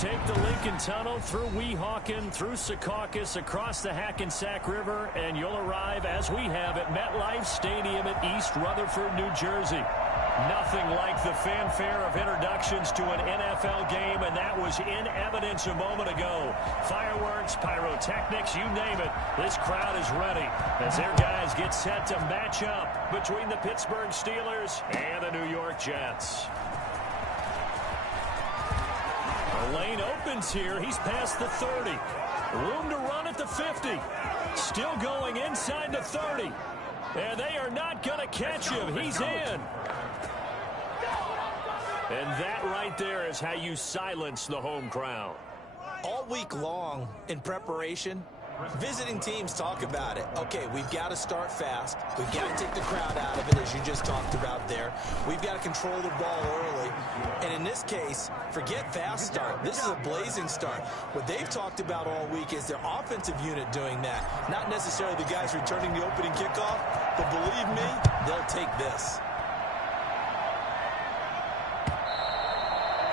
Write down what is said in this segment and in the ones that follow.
Take the Lincoln Tunnel through Weehawken, through Secaucus, across the Hackensack River, and you'll arrive, as we have, at MetLife Stadium at East Rutherford, New Jersey. Nothing like the fanfare of introductions to an NFL game, and that was in evidence a moment ago. Fireworks, pyrotechnics, you name it. This crowd is ready as their guys get set to match up between the Pittsburgh Steelers and the New York Jets. The lane opens here. He's past the 30. Room to run at the 50. Still going inside the 30. And they are not going to catch him. He's in. And that right there is how you silence the home crowd. All week long in preparation, visiting teams talk about it. Okay, we've got to start fast. We've got to take the crowd out of it, as you just talked about there. We've got to control the ball early. And in this case, forget fast start. This is a blazing start. What they've talked about all week is their offensive unit doing that. Not necessarily the guys returning the opening kickoff, but believe me, they'll take this.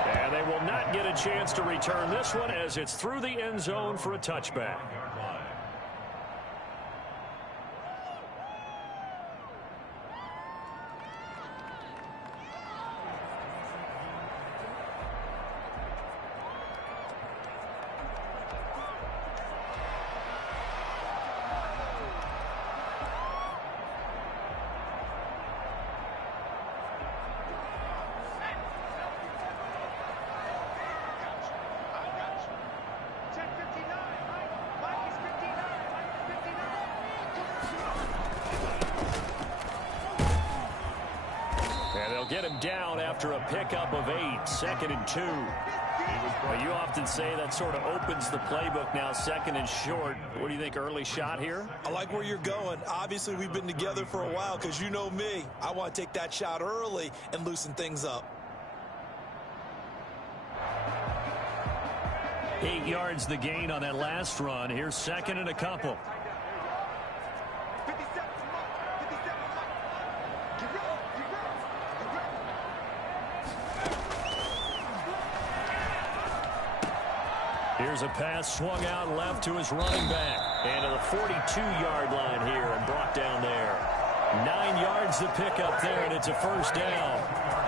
And they will not get a chance to return this one as it's through the end zone for a touchback. Get him down after a pickup of 8, 2nd and 2. Well, you often say that sort of opens the playbook now, 2nd and short. What do you think, early shot here? I like where you're going. Obviously, we've been together for a while because you know me. I want to take that shot early and loosen things up. 8 yards the gain on that last run. Here's 2nd and a couple. Here's a pass swung out left to his running back. And to the 42-yard line here and brought down there. 9 yards to pick up there, and it's a first down.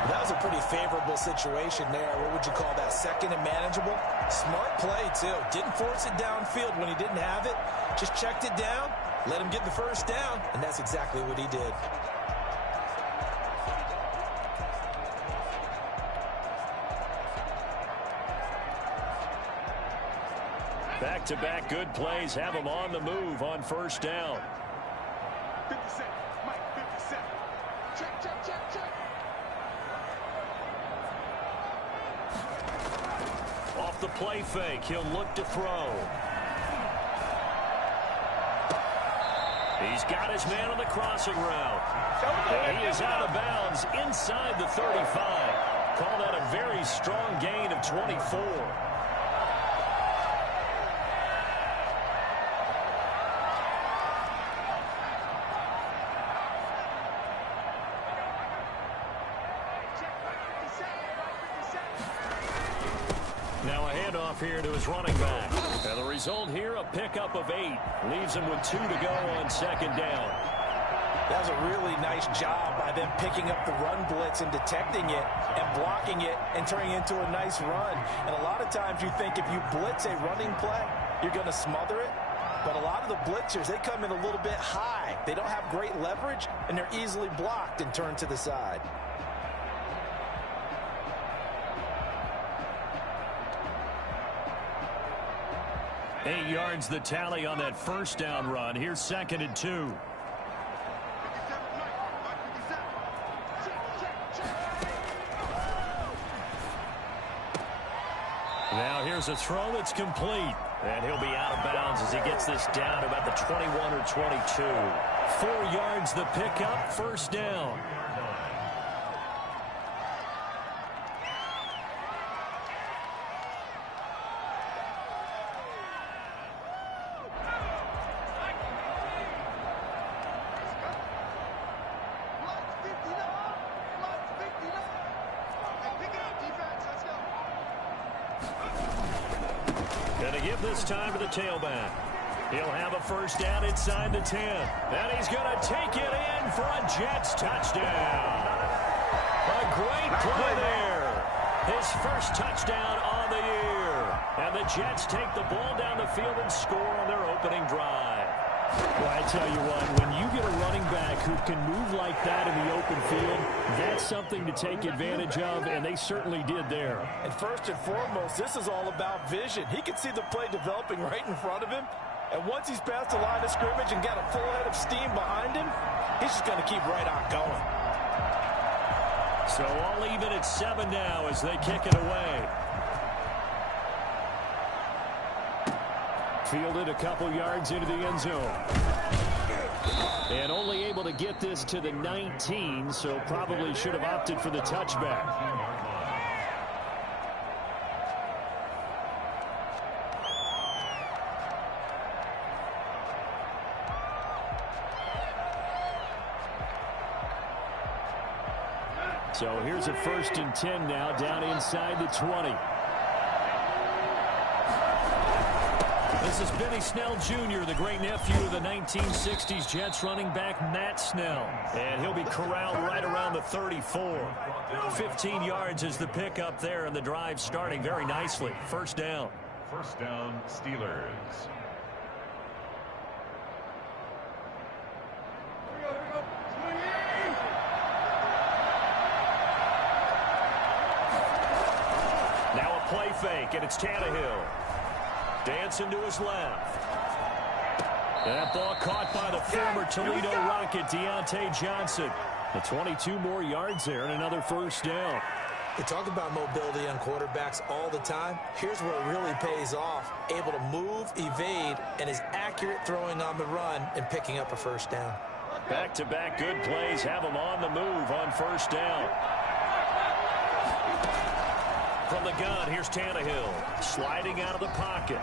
That was a pretty favorable situation there. What would you call that? 2nd and manageable? Smart play, too. Didn't force it downfield when he didn't have it. Just checked it down, let him get the first down, and that's exactly what he did. Back-to-back good plays have him on the move on first down. 57, Mike, 57. Check. Off the play fake, he'll look to throw. He's got his man on the crossing route. And he is out of bounds inside the 35. Call that a very strong gain of 24. Now a handoff here to his running back. And the result here, a pickup of 8. Leaves him with 2 to go on 2nd down. That was a really nice job by them picking up the run blitz and detecting it and blocking it and turning it into a nice run. And a lot of times you think if you blitz a running play, you're going to smother it. But a lot of the blitzers, they come in a little bit high. They don't have great leverage, and they're easily blocked and turned to the side. Eight yards the tally on that first down run. Here's 2nd and 2. Now here's a throw that's complete. And he'll be out of bounds as he gets this down about the 21 or 22. 4 yards the pickup, first down. give this time to the tailback. He'll have a first down inside the 10. And he's going to take it in for a Jets touchdown. A great play there. His first touchdown on the year. And the Jets take the ball down the field and score on their opening drive. Well, I tell you what, when you get a running back who can move like that in the open field, that's something to take advantage of, and they certainly did there. And first and foremost, this is all about vision. He can see the play developing right in front of him, and once he's past the line of scrimmage and got a full head of steam behind him, he's just going to keep right on going. So all even at 7 now as they kick it away. Fielded a couple yards into the end zone. And only able to get this to the 19, so probably should have opted for the touchback. So here's a 1st and 10 now, down inside the 20. This is Benny Snell Jr., the great nephew of the 1960s Jets running back Matt Snell. And he'll be corralled right around the 34. 15 yards is the pickup there, and the drive starting very nicely. First down. First down, Steelers. Now a play fake, and it's Tannehill. Dancing to his left. That ball caught by the former Toledo Rocket, Deontay Johnson. The 22 more yards there and another first down. They talk about mobility on quarterbacks all the time. Here's where it really pays off. Able to move, evade, and is accurate throwing on the run and picking up a first down. Back-to-back good plays have him on the move on first down. From the gun, here's Tannehill. Sliding out of the pocket.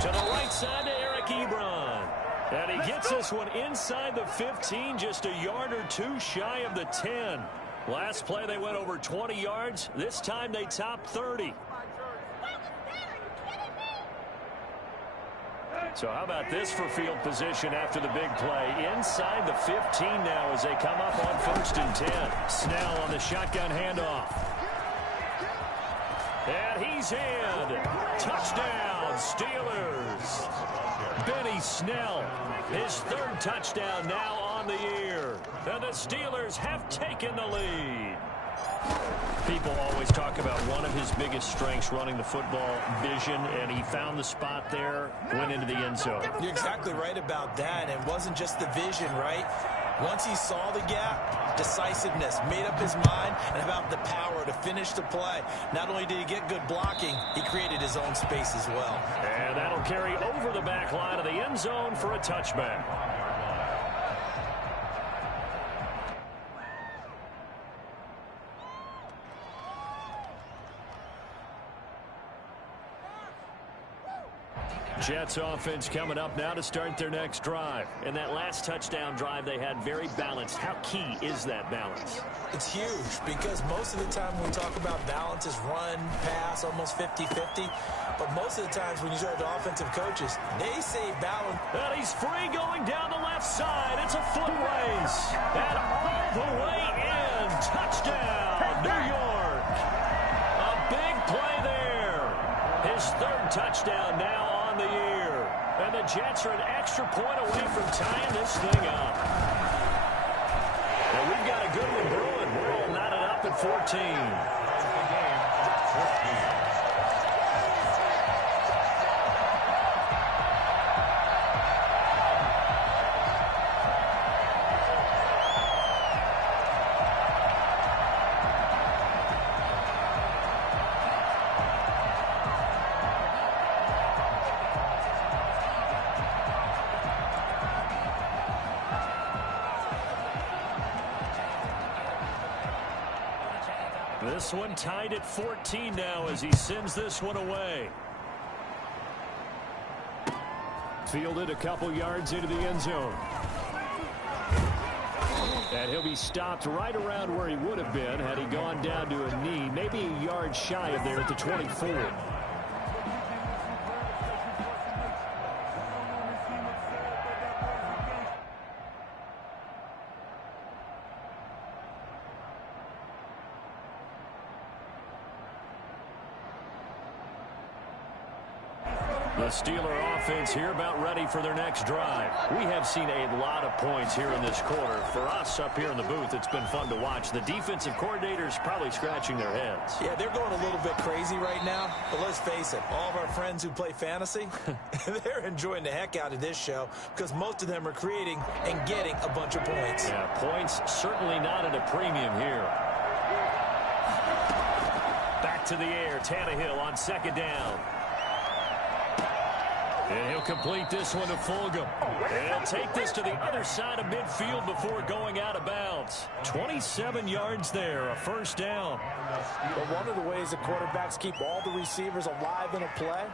To the right side to Eric Ebron. And he gets this one inside the 15, just a yard or two shy of the 10. Last play they went over 20 yards. This time they topped 30. So how about this for field position after the big play? Inside the 15 now as they come up on 1st and 10. Snell on the shotgun handoff. And he's in. Touchdown, Steelers. Benny Snell, his 3rd touchdown now on the year. And the Steelers have taken the lead. People always talk about one of his biggest strengths running the football, vision, and he found the spot there, went into the end zone. You're exactly right about that. It wasn't just the vision, right? Once he saw the gap, decisiveness, made up his mind, and about the power to finish the play. Not only did he get good blocking, he created his own space as well. And that'll carry over the back line of the end zone for a touchback. Jets offense coming up now to start their next drive. And that last touchdown drive they had very balanced. How key is that balance? It's huge because most of the time when we talk about balance is run, pass, almost 50-50. But most of the times when you talk to offensive coaches, they say balance. And he's free going down the left side. It's a foot race. And all the way in. Touchdown, New York. A big play there. His 3rd touchdown now on the year. And the Jets are an extra point away from tying this thing up. And we've got a good one brewing. We're all knotted up at 14. This one tied at 14 now as he sends this one away. Fielded a couple yards into the end zone. And he'll be stopped right around where he would have been had he gone down to a knee, maybe a yard shy of there at the 24. The Steeler offense here about ready for their next drive. We have seen a lot of points here in this quarter. For us up here in the booth, it's been fun to watch. The defensive coordinators probably scratching their heads. Yeah, they're going a little bit crazy right now. But let's face it, all of our friends who play fantasy, they're enjoying the heck out of this show because most of them are creating and getting a bunch of points. Yeah, points certainly not at a premium here. Back to the air, Tannehill on second down. And he'll complete this one to Fulgham. And he'll take this to the other side of midfield before going out of bounds. 27 yards there, a first down. But one of the ways the quarterbacks keep all the receivers alive in a play,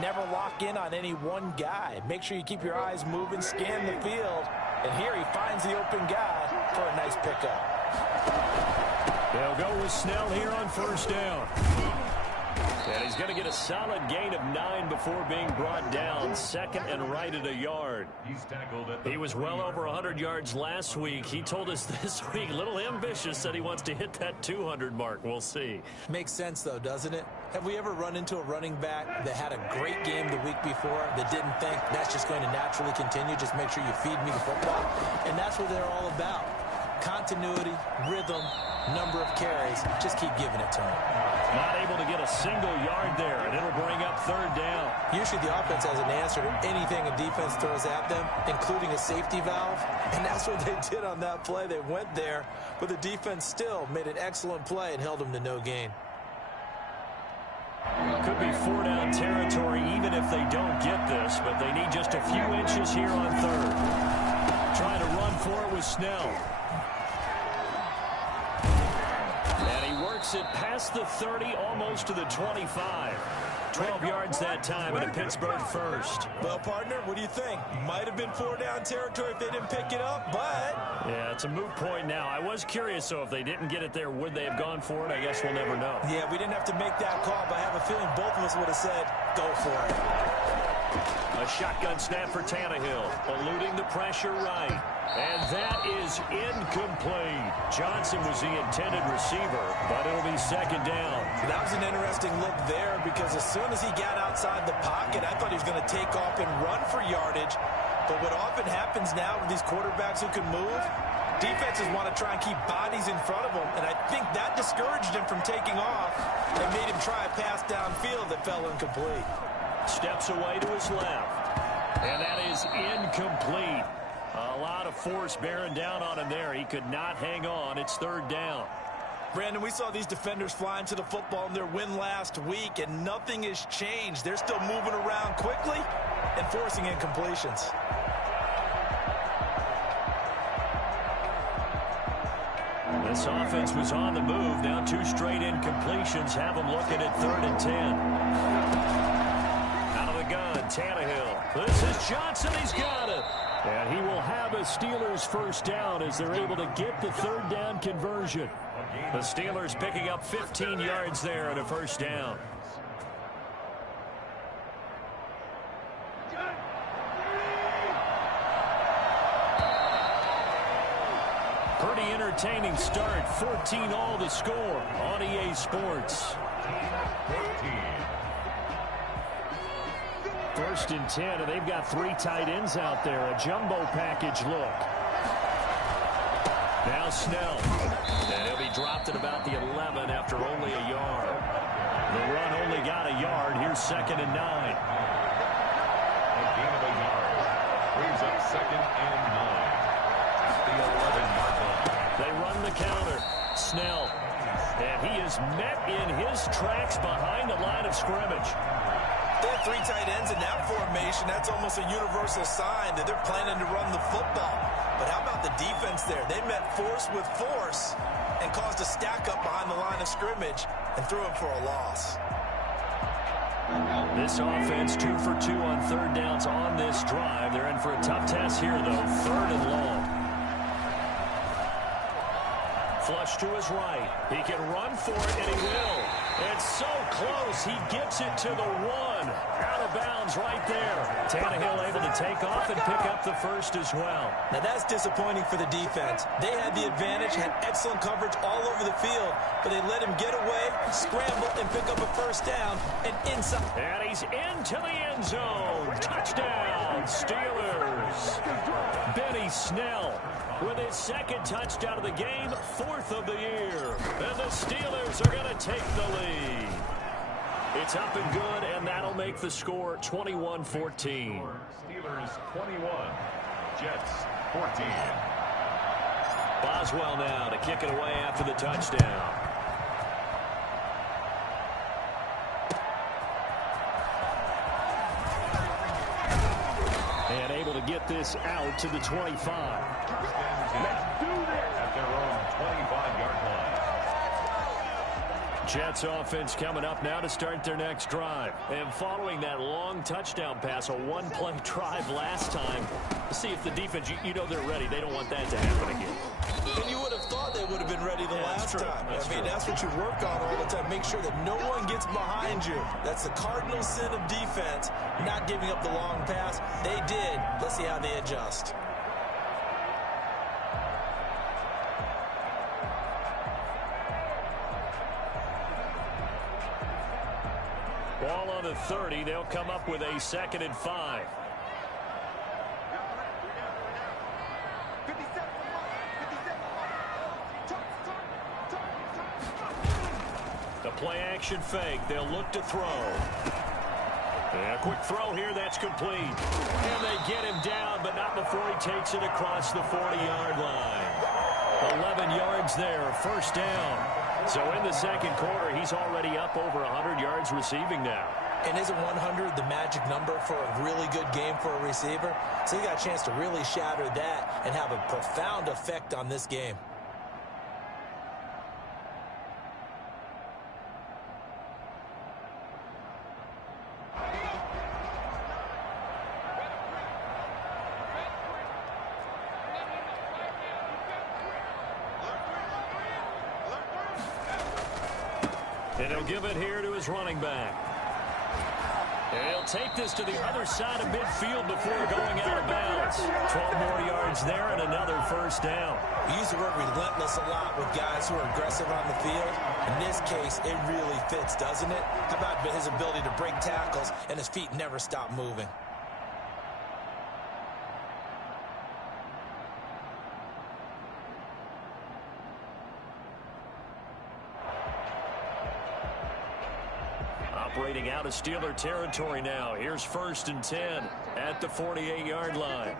never lock in on any one guy. Make sure you keep your eyes moving, scan the field. And here he finds the open guy for a nice pickup. They'll go with Snell here on first down. And he's going to get a solid gain of 9 before being brought down. Second and right at a yard. He was well over 100 yards last week. He told us this week, a little ambitious, said he wants to hit that 200 mark. We'll see. Makes sense, though, doesn't it? Have we ever run into a running back that had a great game the week before that didn't think that's just going to naturally continue? Just make sure you feed me the football. And that's what they're all about. Continuity, rhythm, number of carries. Just keep giving it to him. Not able to get a single yard there, and it'll bring up third down. Usually the offense has an answer to anything a defense throws at them, including a safety valve. And that's what they did on that play. They went there, but the defense still made an excellent play and held them to no gain. Could be 4-down territory even if they don't get this, but they need just a few inches here on third. Trying to run for it with Snell. And he works it past the 30, almost to the 25. 12 yards that time, and a Pittsburgh first. Well, partner, what do you think? Might have been 4-down territory if they didn't pick it up, but... Yeah, it's a moot point now. I was curious, so if they didn't get it there, would they have gone for it? I guess we'll never know. Yeah, we didn't have to make that call, but I have a feeling both of us would have said, go for it. A shotgun snap for Tannehill, eluding the pressure right. And that is incomplete. Johnson was the intended receiver, but it'll be second down. That was an interesting look there because as soon as he got outside the pocket, I thought he was going to take off and run for yardage. But what often happens now with these quarterbacks who can move, defenses want to try and keep bodies in front of them, and I think that discouraged him from taking off and made him try a pass downfield that fell incomplete. Steps away to his left, and that is incomplete. A lot of force bearing down on him there. He could not hang on. It's third down. Brandon, we saw these defenders flying to the football in their win last week, and nothing has changed. They're still moving around quickly and forcing incompletions. This offense was on the move. Now 2 straight incompletions have them looking at 3rd and 10. Out of the gun, Tannehill. This is Johnson. He's got it. And he will have a Steelers first down as they're able to get the 3rd down conversion. The Steelers picking up 15 yards there and a first down. Pretty entertaining start. 14-all the score on EA Sports. 1st and 10, and they've got 3 tight ends out there. A jumbo package look. Now Snell. And he'll be dropped at about the 11 after only a yard. The run only got a yard. Here's 2nd and 9. A gain of a yard. Brings up 2nd and 9. At the 11-yard line. They run the counter. Snell. And he is met in his tracks behind the line of scrimmage. They have 3 tight ends in that formation. That's almost a universal sign that they're planning to run the football. But how about the defense there? They met force with force and caused a stack up behind the line of scrimmage and threw him for a loss. This offense 2 for 2 on 3rd downs on this drive. They're in for a tough test here, though. 3rd and long. Flush to his right. He can run for it, and he will. It's so close. He gets it to the one. Out of bounds right there. Tannehill able to take off and pick up the first as well. Now that's disappointing for the defense. They had the advantage, had excellent coverage all over the field, but they let him get away, scramble, and pick up a first down, and inside. And he's into the end zone. Touchdown, Steelers. Benny Snell with his second touchdown of the game, 4th of the year. And the Steelers are going to take the lead. It's up and good, and that'll make the score 21-14. Steelers 21, Jets 14. Boswell now to kick it away after the touchdown. And able to get this out to the 25. Let's do this at their own 25-yard line. Jets offense coming up now to start their next drive. And following that long touchdown pass, a one-play drive last time, see if the defense, you know they're ready. They don't want that to happen again. And you would have thought they would have been ready the last time. That's what you work on all the time. Make sure that no one gets behind you. That's the cardinal sin of defense, not giving up the long pass. They did. Let's see how they adjust. Ball on the 30. They'll come up with a 2nd and 5. The play action fake. They'll look to throw. And a quick throw here. That's complete. And they get him down, but not before he takes it across the 40-yard line. 11 yards there. First down. So in the second quarter, he's already up over 100 yards receiving now. And isn't 100 the magic number for a really good game for a receiver? So he got a chance to really shatter that and have a profound effect on this game. And he'll give it here to his running back. And he'll take this to the other side of midfield before going out of bounds. 12 more yards there and another first down. We use the word relentless a lot with guys who are aggressive on the field. In this case, it really fits, doesn't it? How about his ability to break tackles and his feet never stop moving? Operating out of Steeler territory now. Here's 1st and 10 at the 48-yard line.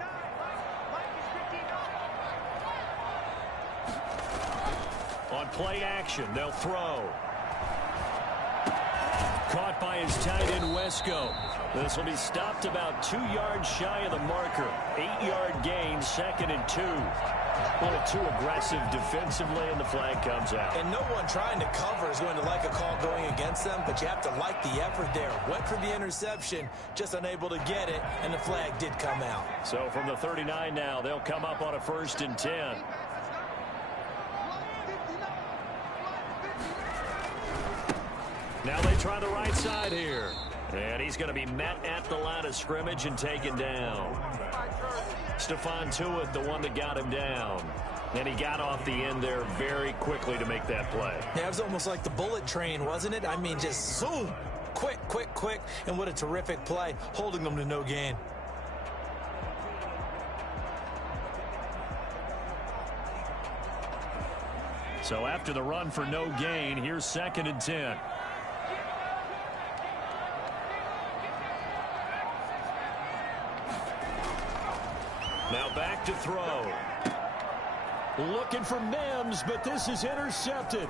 On play action, they'll throw. Caught by his tight end, Wesco. This will be stopped about 2 yards shy of the marker. 8-yard gain, 2nd and 2. A little too aggressive defensively, and the flag comes out. And no one trying to cover is going to like a call going against them, but you have to like the effort there. Went for the interception, just unable to get it, and the flag did come out. So from the 39 now, they'll come up on a 1st and 10. Now they try the right side here. And he's going to be met at the line of scrimmage and taken down. Stephon Tuitt, the one that got him down. And he got off the end there very quickly to make that play. Yeah, it was almost like the bullet train, wasn't it? I mean, just zoom. Quick, quick, quick. And what a terrific play, holding them to no gain. So after the run for no gain, here's 2nd and 10. Now back to throw. Looking for Mims, but this is intercepted.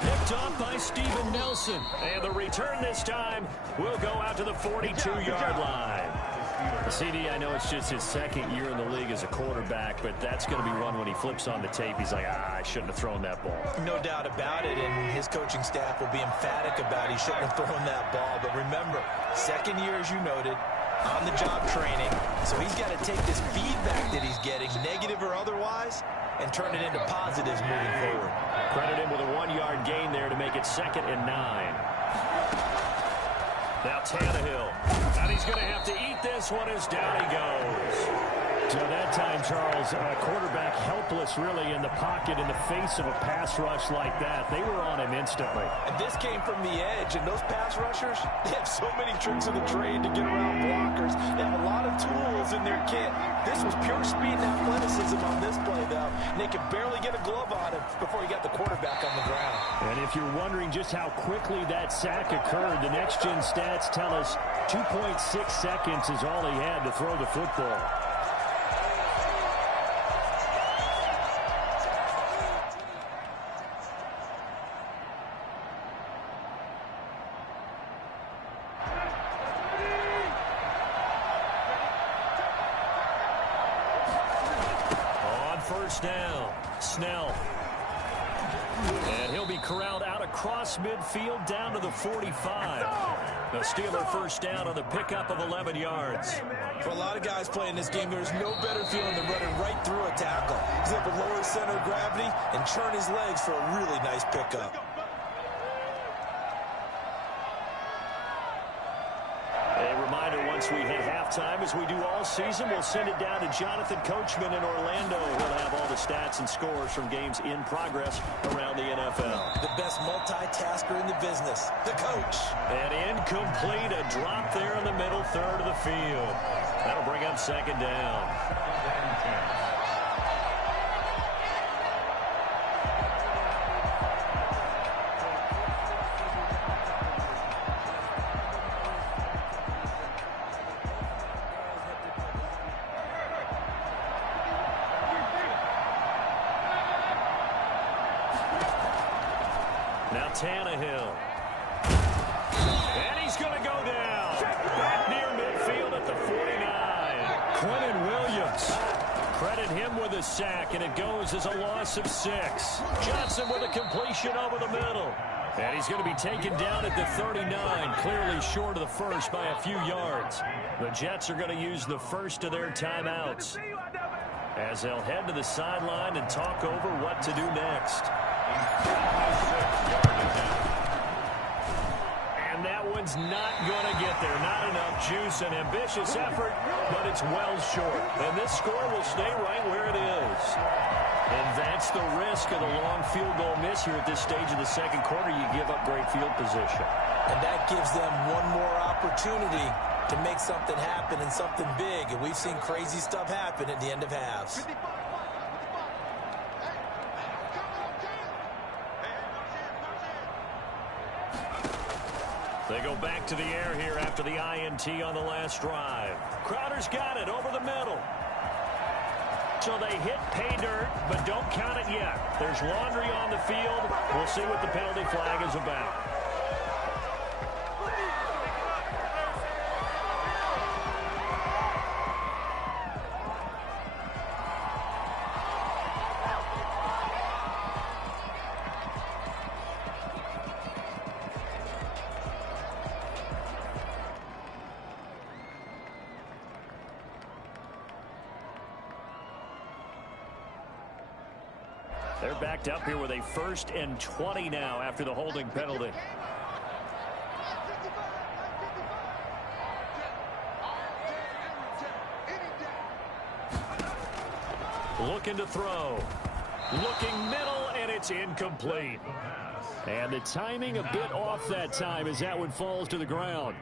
Picked off by Steven Nelson. And the return this time will go out to the 42-yard line. CD, I know it's just his 2nd year in the league as a quarterback, but that's going to be one when he flips on the tape. He's like, I shouldn't have thrown that ball. No doubt about it, and his coaching staff will be emphatic about he shouldn't have thrown that ball. But remember, 2nd year, as you noted, on-the-job training. So he's got to take this feedback that he's getting, negative or otherwise, and turn it into positives moving forward. Credit him with a 1-yard gain there to make it 2nd and 9. Now Tannehill. And he's going to have to eat this one as down he goes. So that time, Charles, a quarterback helpless really in the pocket in the face of a pass rush like that. They were on him instantly. And this came from the edge, and those pass rushers, they have so many tricks of the trade to get around blockers. They have a lot of tools in their kit. This was pure speed and athleticism on this play, though. And they could barely get a glove on him before he got the quarterback on the ground. And if you're wondering just how quickly that sack occurred, the next-gen stats tell us 2.6 seconds is all he had to throw the football. First down, Snell. And he'll be corralled out across midfield down to the 45. The Steeler first down on the pickup of 11 yards. For a lot of guys playing this game, there's no better feeling than running right through a tackle. He's able to lower his center of gravity and churn his legs for a really nice pickup. A reminder, once we hit halftime, as we do all season, we'll send it down to Jonathan Coachman in Orlando. He'll have all the stats and scores from games in progress around the NFL. The best multitasker in the business, the coach. And incomplete, a drop there in the middle third of the field. That'll bring up 2nd down. Now Tannehill. And he's going to go down. Back near midfield at the 49. Quentin Williams. Credit him with a sack, and it goes as a loss of 6. Johnson with a completion over the middle. And he's going to be taken down at the 39, clearly short of the first by a few yards. The Jets are going to use the first of their timeouts as they'll head to the sideline and talk over what to do next. And that one's not going to get there. Not enough juice. An ambitious effort, but it's well short. And this score will stay right where it is. And that's the risk of the long field goal miss here at this stage of the second quarter. You give up great field position. And that gives them one more opportunity to make something happen and something big. And we've seen crazy stuff happen at the end of halves. They go back to the air here after the INT on the last drive. Crowder's got it over the middle. So they hit pay dirt, but don't count it yet. There's laundry on the field. We'll see what the penalty flag is about. They're backed up here with a 1st and 20 now after the holding penalty. Looking to throw. Looking middle, and it's incomplete. And the timing a bit off that time as that one falls to the ground.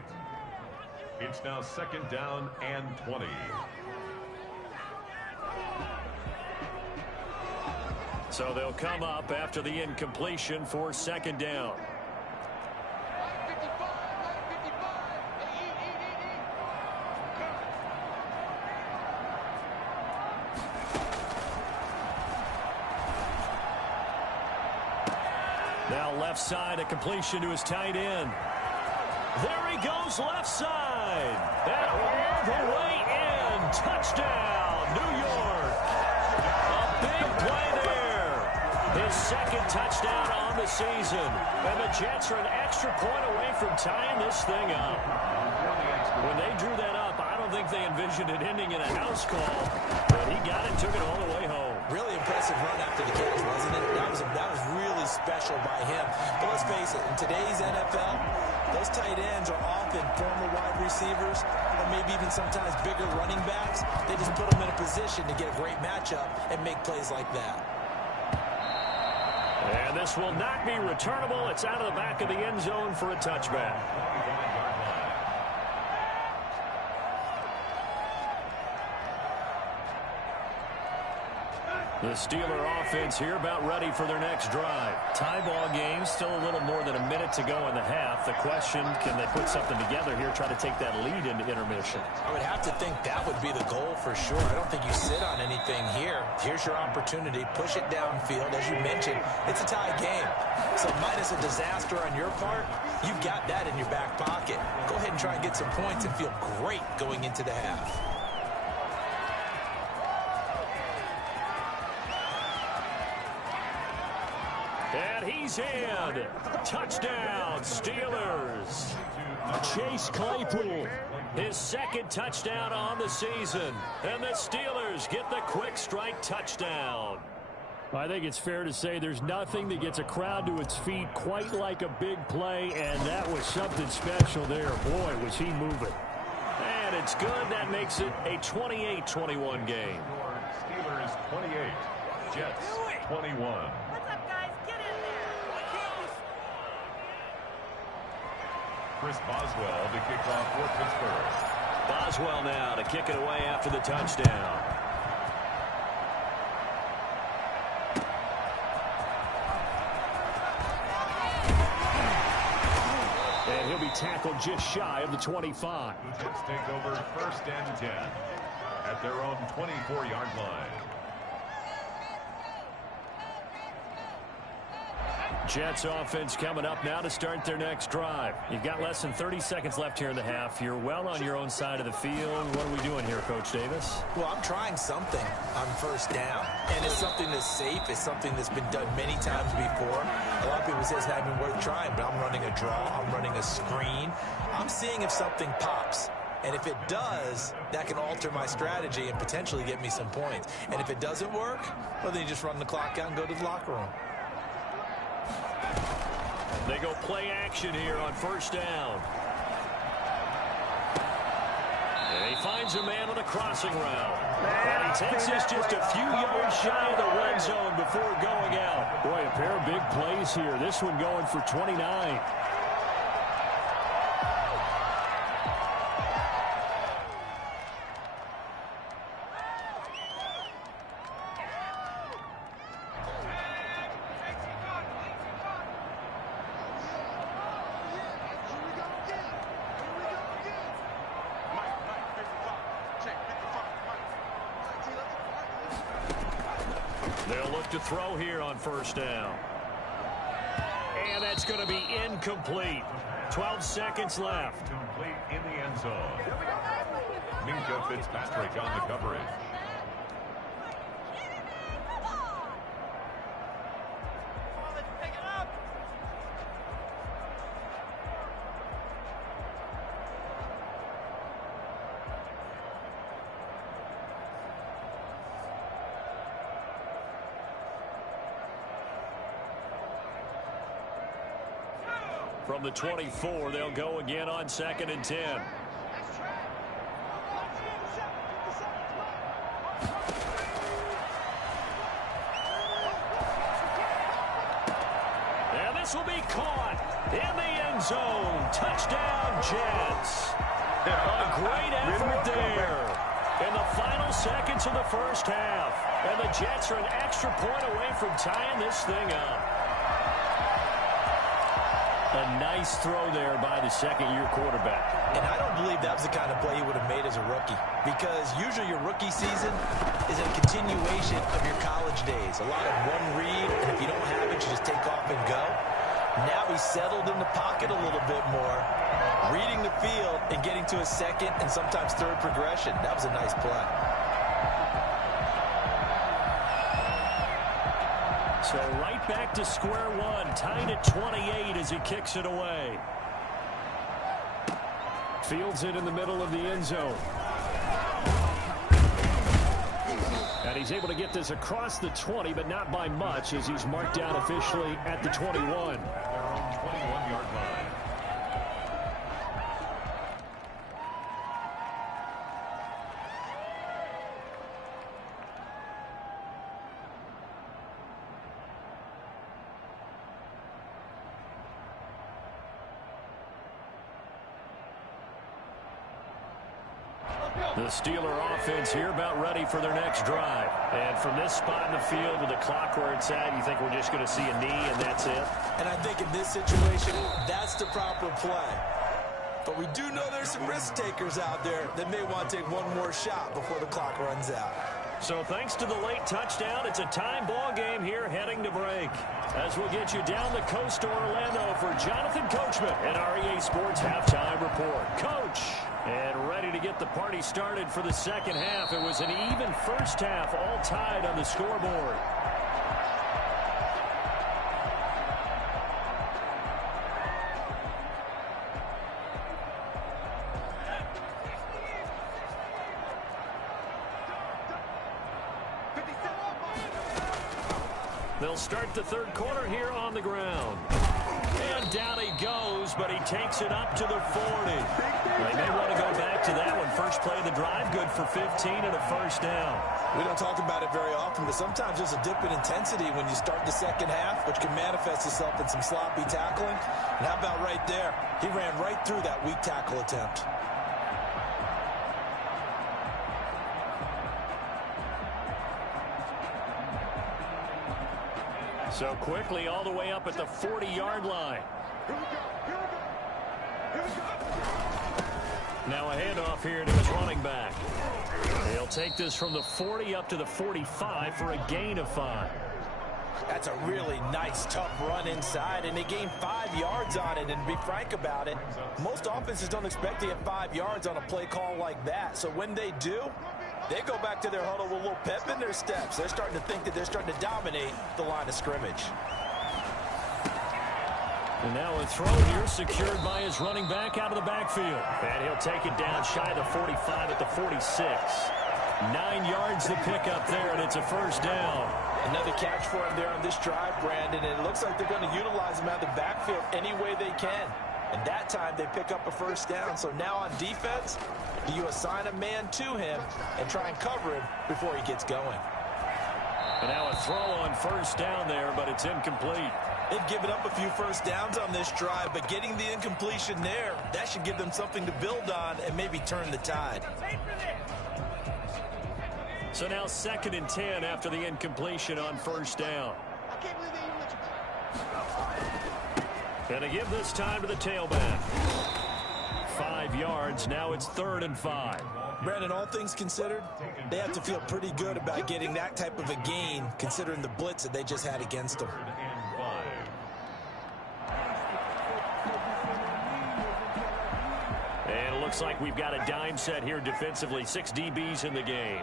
It's now 2nd down and 20. So they'll come up after the incompletion for 2nd down. Now left side, a completion to his tight end. There he goes left side. And all the way in. Touchdown, New York. A big play there. His 2nd touchdown on the season. And the Jets are an extra point away from tying this thing up. When they drew that up, I don't think they envisioned it ending in a house call, but he got it, took it all the way home. Really impressive run after the catch, wasn't it? That was really special by him. But let's face it, in today's NFL, those tight ends are often former wide receivers or maybe even sometimes bigger running backs. They just put them in a position to get a great matchup and make plays like that. And this will not be returnable. It's out of the back of the end zone for a touchback. The Steeler offense here about ready for their next drive. Tie ball game, still a little more than a minute to go in the half. The question, can they put something together here, try to take that lead into intermission? I would have to think that would be the goal for sure. I don't think you sit on anything here. Here's your opportunity. Push it downfield. As you mentioned, it's a tie game. So minus a disaster on your part, you've got that in your back pocket. Go ahead and try and get some points and feel great going into the half. And he's in. Touchdown, Steelers. Chase Claypool, his second touchdown on the season. And the Steelers get the quick strike touchdown. I think it's fair to say there's nothing that gets a crowd to its feet quite like a big play, and that was something special there. Boy, was he moving. And it's good. That makes it a 28-21 game. Steelers 28, Jets 21. Chris Boswell to kick off for Pittsburgh. Boswell now to kick it away after the touchdown. And he'll be tackled just shy of the 25. The Jets take over 1st and 10 at their own 24-yard line. Jets offense coming up now to start their next drive. You've got less than 30 seconds left here in the half. You're well on your own side of the field. What are we doing here, Coach Davis? Well, I'm trying something on 1st down. And it's something that's safe. It's something that's been done many times before. A lot of people say it's not even worth trying, but I'm running a draw. I'm running a screen. I'm seeing if something pops. And if it does, that can alter my strategy and potentially get me some points. And if it doesn't work, well, then you just run the clock out and go to the locker room. They go play action here on 1st down. And he finds a man on the crossing route. And he takes this just a few yards shy of the red zone before going out. Boy, a pair of big plays here. This one going for 29. They'll look to throw here on 1st down. And that's going to be incomplete. 12 seconds left. Complete in the end zone. Minkah Fitzpatrick on the coverage. From the 24, they'll go again on 2nd and 10. And this will be caught in the end zone. Touchdown, Jets. A great effort there in the final seconds of the 1st half. And the Jets are an extra point away from tying this thing up. A nice throw there by the second-year quarterback. And I don't believe that was the kind of play he would have made as a rookie, because usually your rookie season is a continuation of your college days. A lot of one read, and if you don't have it, you just take off and go. Now he's settled in the pocket a little bit more, reading the field and getting to a second and sometimes third progression. That was a nice play. So right back to square one, tied at 28 as he kicks it away. Fields it in the middle of the end zone. he's able to get this across the 20, but not by much, as he's marked down officially at the 21. They're on 21-yard line. The Steeler offense here about ready for their next drive. And from this spot in the field with the clock where it's at, you think we're just going to see a knee and that's it? And I think in this situation, that's the proper play. But we do know there's some risk takers out there that may want to take one more shot before the clock runs out. So thanks to the late touchdown, it's a time ball game here heading to break. As we'll get you down the coast to Orlando for Jonathan Coachman and our EA Sports Halftime Report. Coach, and ready to get the party started for the second half. It was an even first half, all tied on the scoreboard. They'll start the third quarter here on the ground. And down he goes, but he takes it up to the 40. They may want to go back to that one. First play of the drive, good for 15 and a first down. We don't talk about it very often, but sometimes there's a dip in intensity when you start the second half, which can manifest itself in some sloppy tackling. And how about right there? He ran right through that weak tackle attempt. So quickly all the way up at the 40-yard line. Now a handoff here to his running back. He'll take this from the 40 up to the 45 for a gain of 5. That's a really nice, tough run inside, and they gained 5 yards on it. And to be frank about it, most offenses don't expect to get 5 yards on a play call like that. So when they do, they go back to their huddle with a little pep in their steps. They're starting to think that they're starting to dominate the line of scrimmage. And now a throw here secured by his running back out of the backfield. And he'll take it down shy of the 45 at the 46. 9 yards to pick up there, and it's a first down. Another catch for him there on this drive, Brandon, and it looks like they're going to utilize him out of the backfield any way they can. And that time they pick up a first down. So now on defense, do you assign a man to him and try and cover him before he gets going? And now a throw on first down there, but it's incomplete. They've given up a few first downs on this drive, but getting the incompletion there, that should give them something to build on and maybe turn the tide. So now 2nd and 10 after the incompletion on first down. And to give this time to the tailback. 5 yards. Now it's 3rd and 5. Brandon, all things considered, they have to feel pretty good about getting that type of a gain, considering the blitz that they just had against them. And it looks like we've got a dime set here defensively. 6 DBs in the game.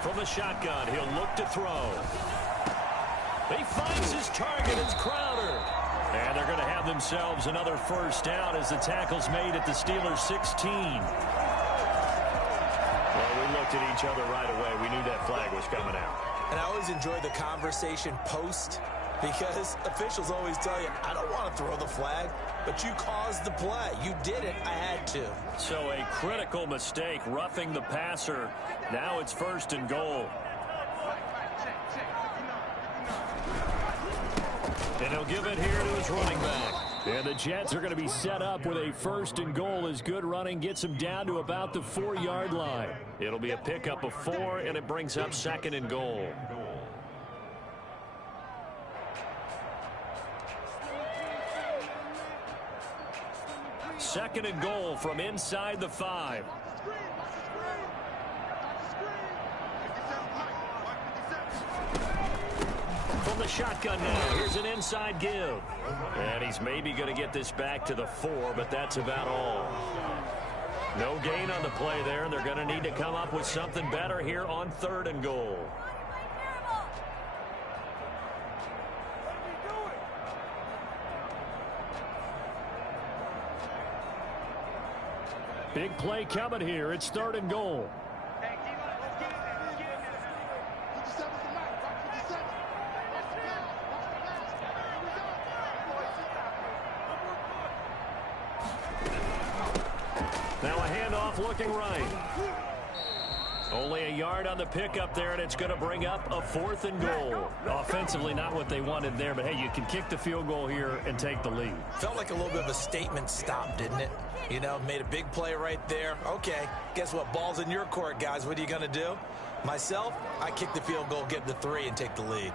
From the shotgun, he'll look to throw. He finds his target. It's Crowder. And they're going to have themselves another first down as the tackle's made at the Steelers' 16. Well, we looked at each other right away. We knew that flag was coming out. And I always enjoy the conversation post, because officials always tell you, I don't want to throw the flag, but you caused the play. You did it. I had to. So a critical mistake, roughing the passer. Now it's 1st and goal. And he'll give it here to his running back. And the Jets are going to be set up with a 1st and goal as good running gets them down to about the 4-yard line. It'll be a pickup of 4, and it brings up 2nd and goal. Second and goal from inside the 5. From the shotgun now, here's an inside give. And he's maybe going to get this back to the 4, but that's about all. No gain on the play there, and they're going to need to come up with something better here on 3rd and goal. Big play coming here. It's 3rd and goal. Now a handoff looking right. Only a yard on the pickup there, and it's going to bring up a 4th and goal. Offensively, not what they wanted there, but hey, you can kick the field goal here and take the lead. Felt like a little bit of a statement stop, didn't it? You know, made a big play right there. Okay, guess what? Ball's in your court, guys. What are you going to do? Myself, I kick the field goal, get the 3, and take the lead.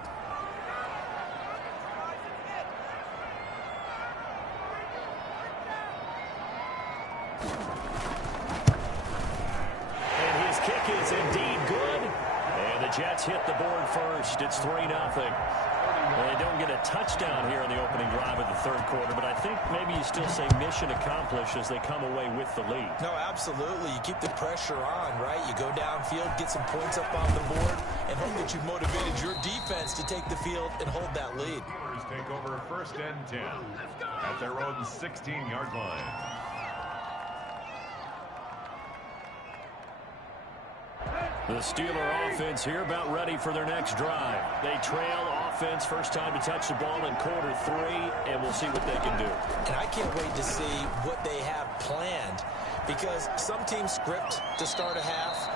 Jets hit the board first. It's 3-0. They don't get a touchdown here in the opening drive of the 3rd quarter, but I think maybe you still say mission accomplished as they come away with the lead. No, absolutely. You keep the pressure on, right? You go downfield, get some points up on the board, and hope that you've motivated your defense to take the field and hold that lead. Steelers take over 1st and 10 at their own 16-yard line. The Steeler offense here about ready for their next drive. They trail offense, first time to touch the ball in quarter 3, and we'll see what they can do. And I can't wait to see what they have planned, because some teams script to start a half.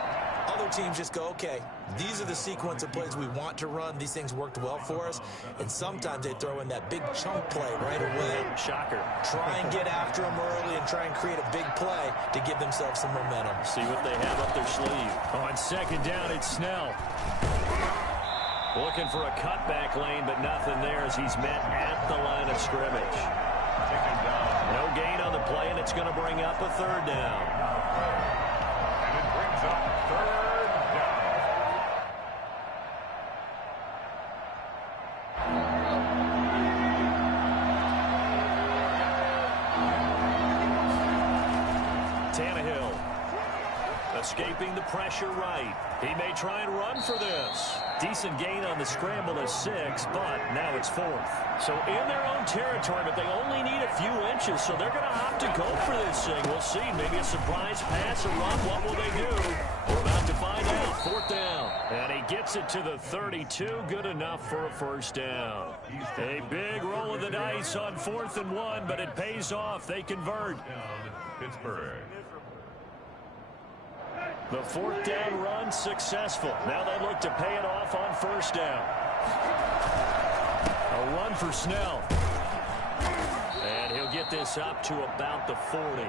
Other teams just go, okay, these are the sequence of plays we want to run. These things worked well for us. And sometimes they throw in that big chunk play right away. Shocker. Try and get after them early and try and create a big play to give themselves some momentum. See what they have up their sleeve. On 2nd down, it's Snell. Looking for a cutback lane, but nothing there as he's met at the line of scrimmage. No gain on the play, and it's going to bring up a 3rd down. And it brings up 3rd down. Tannehill escaping the pressure right. He may try and run for this. Decent gain on the scramble is 6, but now it's 4th. So in their own territory, but they only need a few inches, so they're going to have to go for this thing. We'll see. Maybe a surprise pass, a run. What will they do? We're about to find out. 4th down. And he gets it to the 32. Good enough for a 1st down. A big roll of the dice on 4th and 1, but it pays off. They convert. Pittsburgh. The 4th down run successful. Now they look to pay it off on 1st down. A run for Snell. And he'll get this up to about the 40.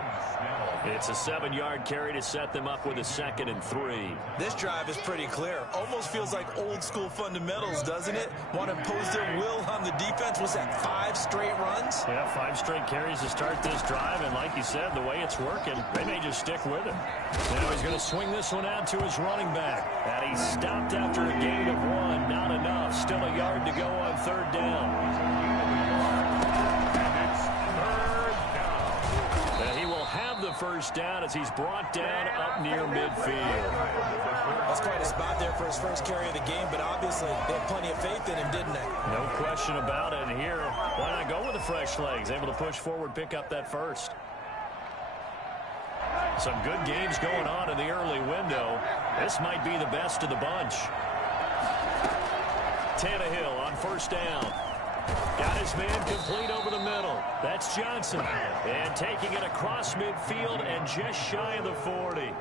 It's a 7-yard carry to set them up with a 2nd and 3. This drive is pretty clear. Almost feels like old school fundamentals, doesn't it? Want to impose their will on the defense. Was that 5 straight runs? Yeah, 5 straight carries to start this drive. And like you said, the way it's working, they may just stick with it. Now he's going to swing this one out to his running back. And he stopped after a gain of 1. Not enough. Still a yard to go on 3rd down. The 1st down as he's brought down up near midfield. That's quite a spot there for his first carry of the game, but obviously they had plenty of faith in him, didn't they? No question about it. And here, why not go with the fresh legs? Able to push forward, pick up that 1st. Some good games going on in the early window. This might be the best of the bunch. Tannehill on 1st down. Got his man complete over the middle. That's Johnson. And taking it across midfield and just shy of the 40.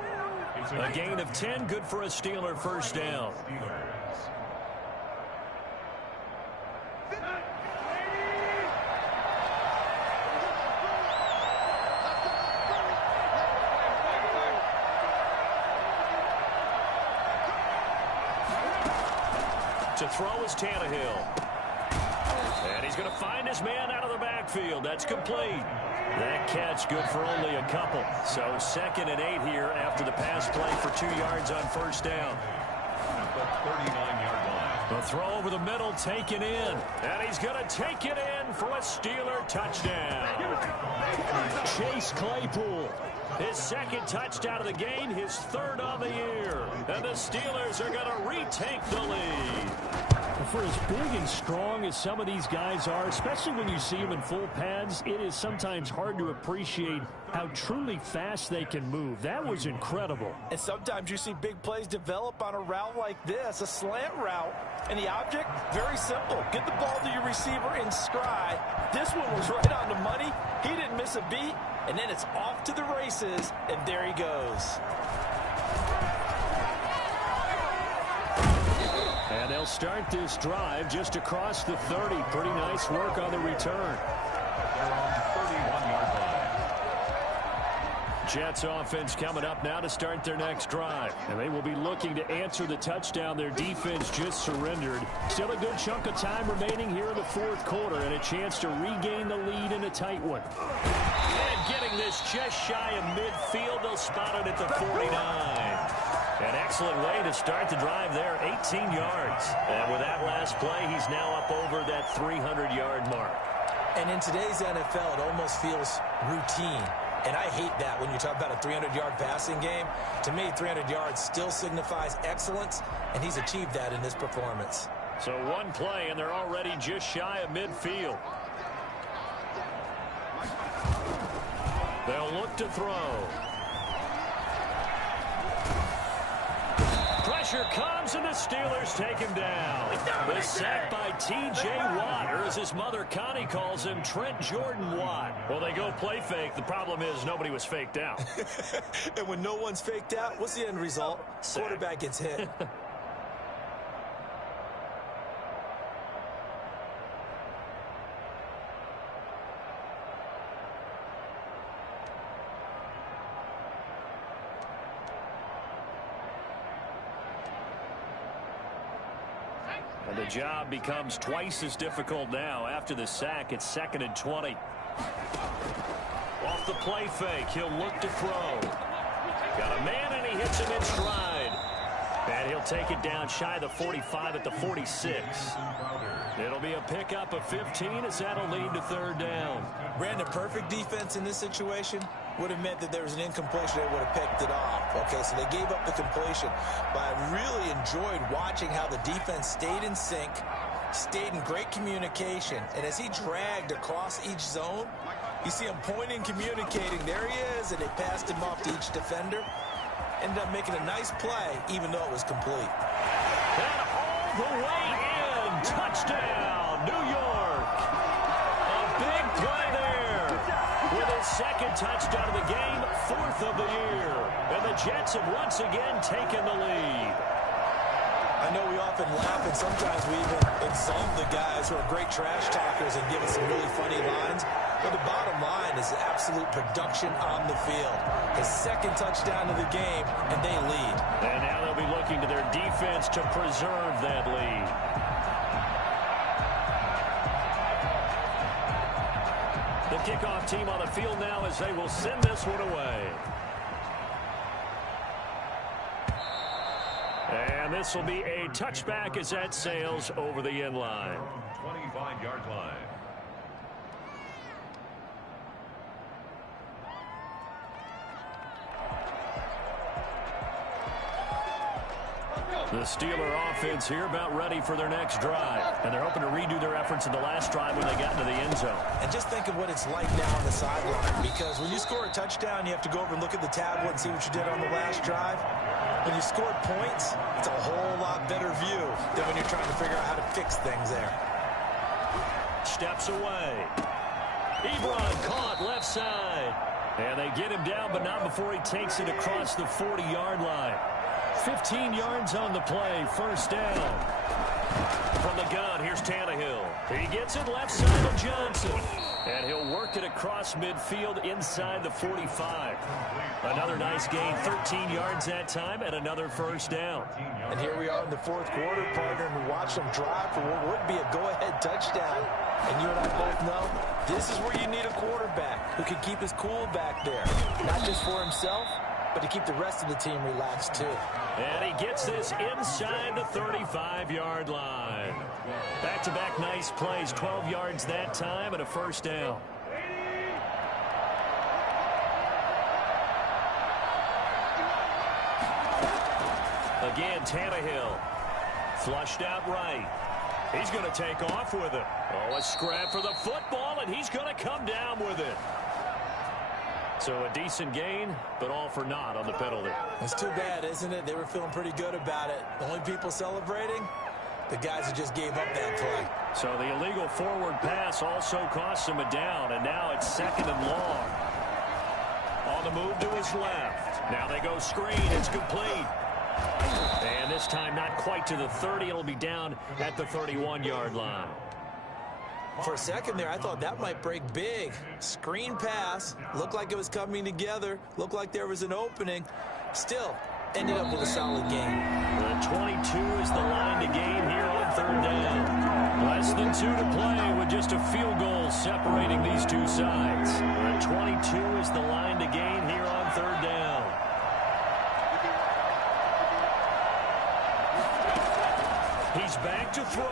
A gain of 10, good for a Steeler 1st down. To throw is Tannehill. And he's going to find his man out of the backfield. That's complete. That catch good for only a couple. So 2nd and 8 here after the pass play for 2 yards on 1st down. At the 39-yard line. The throw over the middle taken in. And he's going to take it in for a Steeler touchdown. Chase Claypool. His 2nd touchdown of the game, his 3rd on the year. And the Steelers are going to retake the lead. For as big and strong as some of these guys are, especially when you see them in full pads, it is sometimes hard to appreciate how truly fast they can move. That was incredible. And sometimes you see big plays develop on a route like this, a slant route. And the object, very simple. Get the ball to your receiver in stride. This one was right on the money. He didn't miss a beat. And then it's off to the races, and there he goes. And they'll start this drive just across the 30. Pretty nice work on the return. They're on the 31-yard line. Jets offense coming up now to start their next drive. And they will be looking to answer the touchdown their defense just surrendered. Still a good chunk of time remaining here in the fourth quarter and a chance to regain the lead in a tight one. And getting this just shy of midfield, they'll spot it at the 49. An excellent way to start the drive there, 18 yards. And with that last play, he's now up over that 300-yard mark. And in today's NFL, it almost feels routine. And I hate that when you talk about a 300-yard passing game. To me, 300 yards still signifies excellence, and he's achieved that in this performance. So one play, and they're already just shy of midfield. They'll look to throw. Pressure comes, and the Steelers take him down. The sack by T.J. Watt, or as his mother Connie calls him, Trent Jordan Watt. Well, they go play fake. The problem is nobody was faked out. And when no one's faked out, what's the end result? Sack. Quarterback gets hit. And the job becomes twice as difficult now. After the sack, it's 2nd and 20. Off the play fake, he'll look to throw. Got a man, and he hits him in stride. And he'll take it down shy of the 45 at the 46. It'll be a pickup of 15 as that'll lead to 3rd down. Brandon, perfect defense in this situation would have meant that there was an incompletion. They would have picked it off. Okay, so they gave up the completion. But I really enjoyed watching how the defense stayed in sync, stayed in great communication. And as he dragged across each zone, you see him pointing, communicating. There he is, and they passed him off to each defender. Ended up making a nice play, even though it was complete. And all the way in. Touchdown, New York. A big play there. With his 2nd touchdown of the game, 4th of the year. And the Jets have once again taken the lead. I know we often laugh, and sometimes we even exalt the guys who are great trash talkers and give us some really funny lines. But the bottom line is absolute production on the field. His 2nd touchdown of the game, and they lead. And now they'll be looking to their defense to preserve that lead. The kickoff team on the field now as they will send this one away. And this will be a touchback as that sails over the end line. 25-yard line. The Steeler offense here about ready for their next drive. And they're hoping to redo their efforts in the last drive when they got into the end zone. And just think of what it's like now on the sideline. Because when you score a touchdown, you have to go over and look at the tablet and see what you did on the last drive. When you scored points, it's a whole lot better view than when you're trying to figure out how to fix things there. Steps away. Ebron caught left side. And they get him down, but not before he takes it across the 40-yard line. 15 yards on the play, 1st down. From the gun, here's Tannehill. He gets it left side of Johnson. And he'll work it across midfield inside the 45. Another nice gain, 13 yards that time, and another 1st down. And here we are in the 4th quarter, partner, and we watch them drive for what would be a go-ahead touchdown. And you and I both know this is where you need a quarterback who can keep his cool back there. Not just for himself, but to keep the rest of the team relaxed, too. And he gets this inside the 35-yard line. Back-to-back nice plays, 12 yards that time, and a 1st down. Again, Tannehill. Flushed out right. He's going to take off with it. Oh, a scrap for the football, and he's going to come down with it. So a decent gain, but all for naught on the penalty. It's too bad, isn't it? They were feeling pretty good about it. The only people celebrating, the guys who just gave up that play. So the illegal forward pass also cost him a down, and now it's 2nd and long. On the move to his left. Now they go screen. It's complete. And this time not quite to the 30. It'll be down at the 31-yard line. For a second there, I thought that might break big. Screen pass. Looked like it was coming together. Looked like there was an opening. Still, ended up with a solid gain. The 22 is the line to gain here on 3rd down. Less than 2 to play with just a field goal separating these two sides. The 22 is the line to gain here on 3rd down. He's back to throw.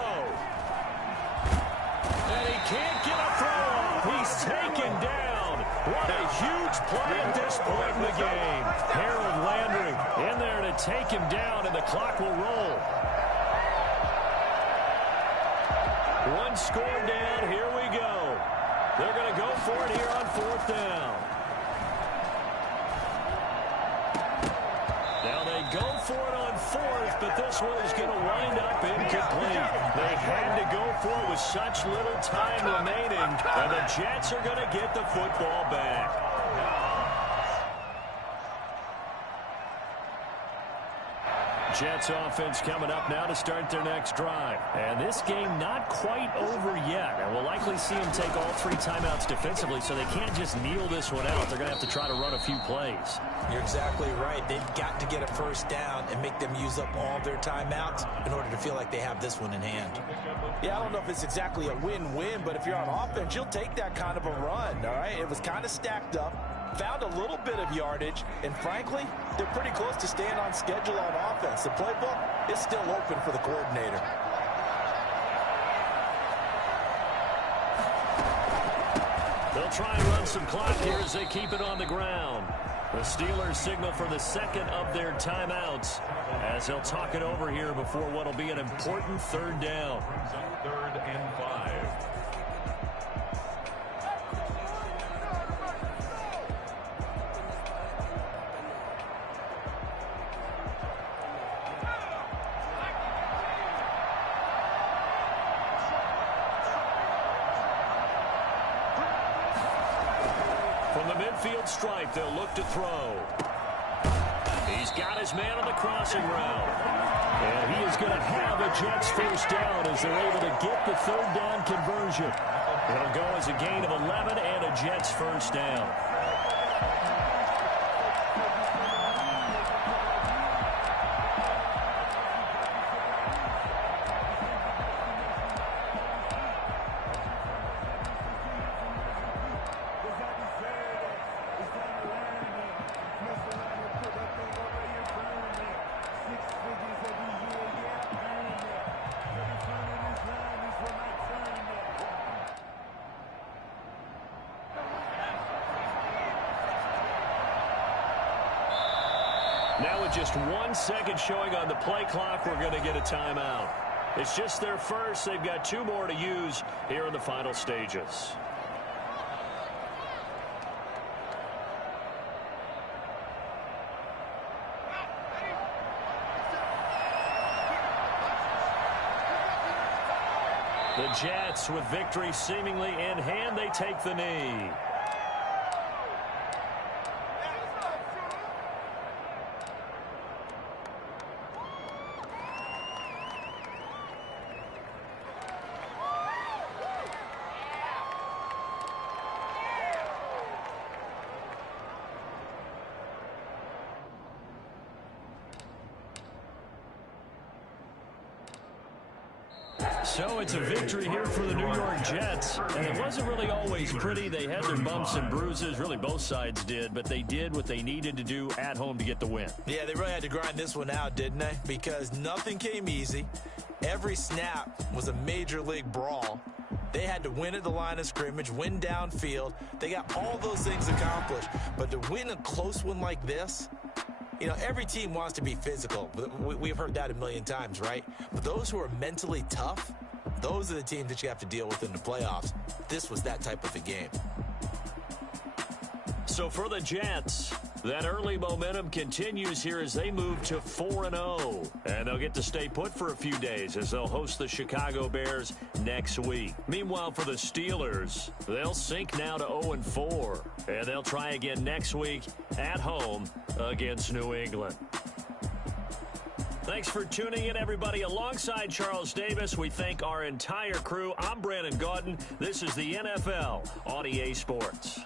And he can't get a throw off. He's taken down. What a huge play at this point in the game. Harold Landry in there to take him down, and the clock will roll. One score down. Here we go. They're going to go for it here on 4th down. Now they go for it on 4th, but this one is going to wind up incomplete. They had to go for it with such little time remaining, and the Jets are going to get the football back. Jets offense coming up now to start their next drive. And this game not quite over yet. And we'll likely see them take all 3 timeouts defensively, so they can't just kneel this one out. They're going to have to try to run a few plays. You're exactly right. They've got to get a first down and make them use up all their timeouts in order to feel like they have this one in hand. Yeah, I don't know if it's exactly a win-win, but if you're on offense, you'll take that kind of a run, all right? It was kind of stacked up. Found a little bit of yardage, and frankly, they're pretty close to staying on schedule on offense. The playbook is still open for the coordinator. They'll try and run some clock here as they keep it on the ground. The Steelers signal for the 2nd of their timeouts as they'll talk it over here before what will be an important 3rd down. 3rd and 5. From the midfield stripe, they'll look to throw. He's got his man on the crossing route. And he is going to have a Jets first down as they're able to get the 3rd down conversion. It'll go as a gain of 11 and a Jets first down. Now with just 1 second showing on the play clock, we're going to get a timeout. It's just their first. They've got 2 more to use here in the final stages. The Jets, with victory seemingly in hand, they take the knee. So it's a victory here for the New York Jets, and it wasn't really always pretty. They had their bumps and bruises, really both sides did, but they did what they needed to do at home to get the win. Yeah, they really had to grind this one out, didn't they? Because nothing came easy. Every snap was a major league brawl. They had to win at the line of scrimmage, win downfield. They got all those things accomplished, but to win a close one like this, you know, every team wants to be physical. We've heard that a million times, right? But those who are mentally tough, Those are the teams that you have to deal with in the playoffs. This was that type of a game. So for the Jets, that early momentum continues here as they move to 4-0. And they'll get to stay put for a few days as they'll host the Chicago Bears next week. Meanwhile, for the Steelers, they'll sink now to 0-4. And they'll try again next week at home against New England. Thanks for tuning in, everybody. Alongside Charles Davis, we thank our entire crew. I'm Brandon Gaudin. This is the NFL on EA Sports.